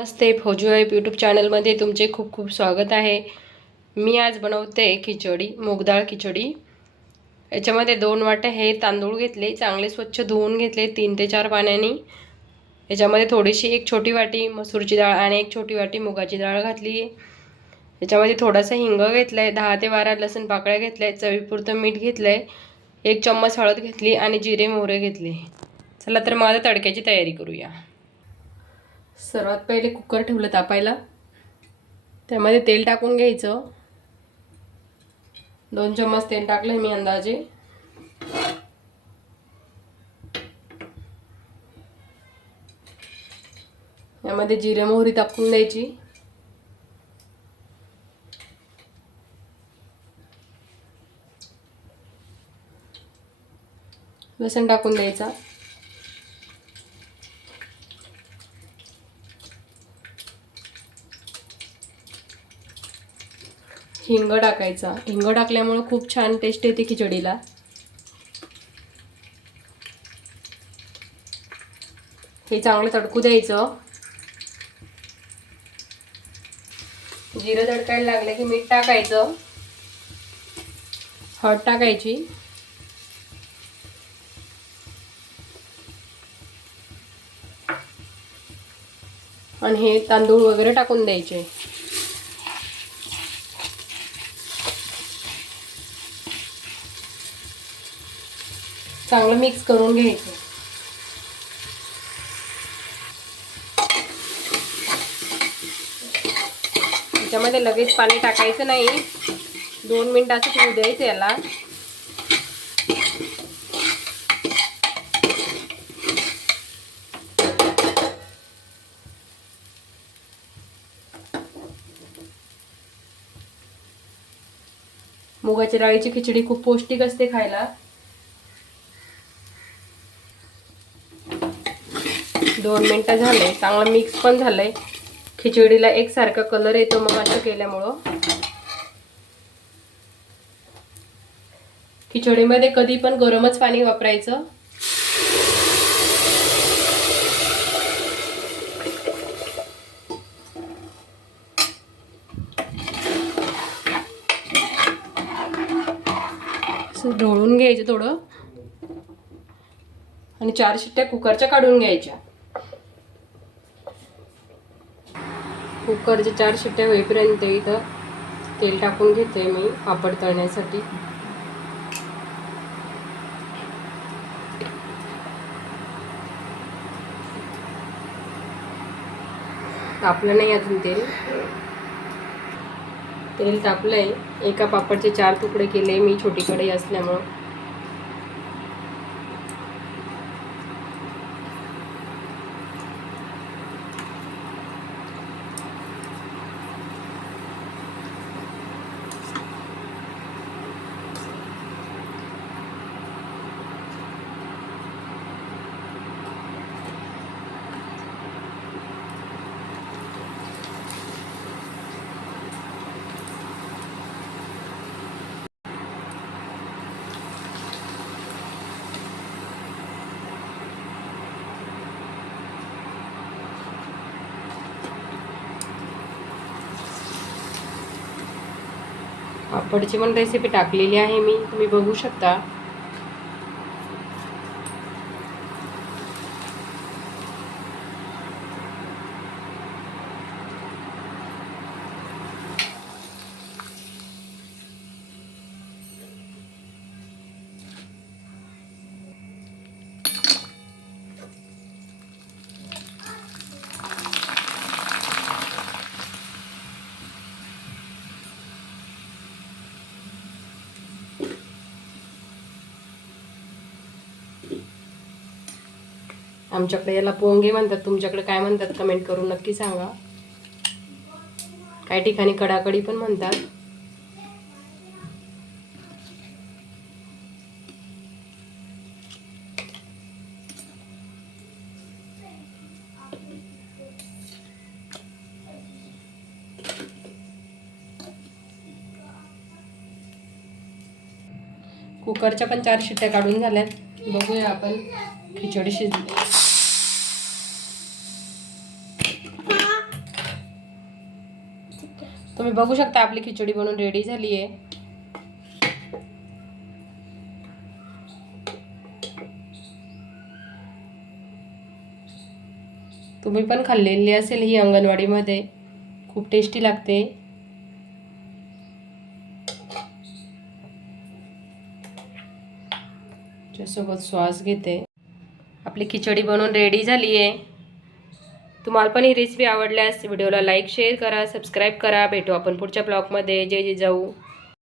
नमस्ते, फौजू app YouTube चॅनलमध्ये तुमचे खूप खूप स्वागत आहे। मी आज बनवते खिचडी, मूग डाळ खिचडी। याच्यामध्ये 2 वाट्या हे तांदूळ घेतले, चांगले स्वच्छ धुवून घेतले 3 ते 4 पाण्याने। याच्यामध्ये थोडीशी 1 छोटी वाटी मसूरची डाळ आणि 1 छोटी वाटी मुगाची डाळ घातली। याच्यामध्ये थोडासा हिंग घेतलाय, 10 ते 12 लसूण पाकळ्या घेतल्या, चवीपुरतं मीठ घेतलंय, 1 चम्मच हळद घेतली आणि जिरे मोहरे घेतले। चला तर मग आता तडक्याची तयारी करूया। सर्वात पहिले कुकर ठेवलं तापायला, त्यामध्ये तेल टाकून घ्यायचं। 2 चम्मच तेल टाकले मी अंदाजे। यामध्ये जिरे मोहरी टाकून द्यायची। लसूण टाकून द्यायचा। हिंग टाकायचा। हिंग टाकल्यामुळे खूप छान टेस्ट येते खिचडीला। हे चांगलं तडकू द्यायचं। जिरं तडकायला लागलं की मीठ टाकायचं, हळद टाकायची, आणि हे तांदूळ वगैरे टाकून द्यायचे। चांगलं मिक्स करून घ्यायचं। त्याच्यामध्ये लगेच पाणी टाकायचं नाही, 2 मिनिट असं ठेवू द्यायचं याला। मुगाच्या डाळीची खिचडी खूप पौष्टिक असते खायला। 2 मिनिटं झाले, चांगलं मिक्स पण झालंय। खिचडीला एकसारखा कलर येतो मग असं केल्यामुळं। खिचडीमध्ये कधी पण गरमच पाणी वापरायचं। असं ढवळून घ्यायचं थोडं, आणि 4 शिट्ट्या कुकरच्या काढून घ्यायच्या। कुकरच्या 4 शिट्ट्या होईपर्यंत इथं तेल टाकून घेते मी पापड तळण्यासाठी। तापलं नाही अजून तेल। तेल तापलंय। एका पापडचे 4 तुकडे केले मी, छोटी कढई असल्यामुळं। पापडची पण रेसिपी टाकलेली आहे मी, तुम्ही बघू शकता। आमच्याकडे याला पोंगे म्हणतात, तुमच्याकडे काय म्हणतात कमेंट करून नक्की सांगा। काही ठिकाणी कडाकडी पण म्हणतात। कुकरच्या पण 4 शिट्ट्या काढून झाल्यात, बघूया आपण खिचडी शिजली। तुम्ही बघू शकता आपली खिचडी बनवून रेडी झाली आहे. तुम्ही पण खाल्लेली असेल ही अंगणवाडीमध्ये. खूप टेस्टी लागते. त्यासोबत श्वास घेते. आपली खिचडी बनवून रेडी झाली आहे. तुम्हाला पण ही रेसिपी आवडल्यास व्हिडिओला लाईक शेअर करा, सबस्क्राईब करा. भेटू आपण पुढच्या ब्लॉगमध्ये. जय जय जाऊ.